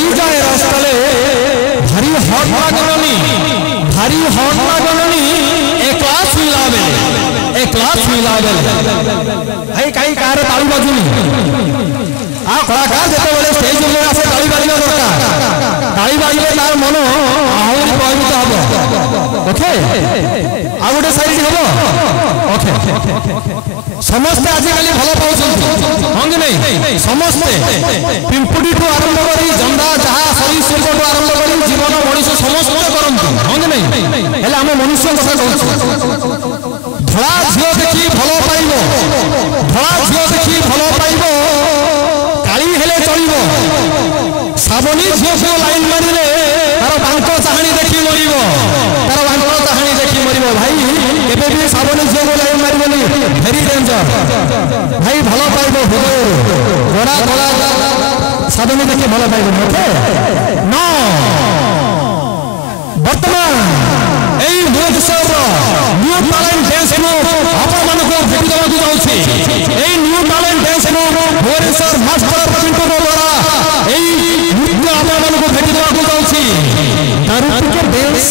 पड़ी जाए रास्ताले भारी हॉट लागलनी एक क्लास मिलावे भाई कहीं कार ताली बाजुनी आ कलाकार जते बेले स्टेज ऊपर आसे ताली बाजिबा दरकार ताली बाजिले तार मन आहुरी प्रभावित हबो ओके आ गोटे साइड हबो ओके समस्त आजिकाली भल पाउछन्ति हां कि नहीं समस्ते पिंपुडी ठू आरंभ करी जंदा जहा सरीसृप ठू आरंभ करी जीवन मनुष्य समस्त करंती हां कि नहीं हेले हम मनुष्य कथा कहू धड़ा झियो देखी भल पाइबो काली हेले चलिबो साबनी झियो को लाइन मारिले तार बांक चाहणी देखी मरिबो भाई केबे भी साबनी झियो को लाइन मारिबोनी वेरी डेंजर भाई भल पाइबो गोरा गोरा साबनी देखी भल पाइबो ओके नो वर्तमान এই Bhubaneswar new talent dance group আপনাদের ভেটি দেওয়া যাচ্ছে এই new talent dance group Bhubaneswar master Pintu দ্বারা এই নৃত্য আপনাদের ভেটি দেওয়া যাচ্ছে তার থেকে ড্যান্স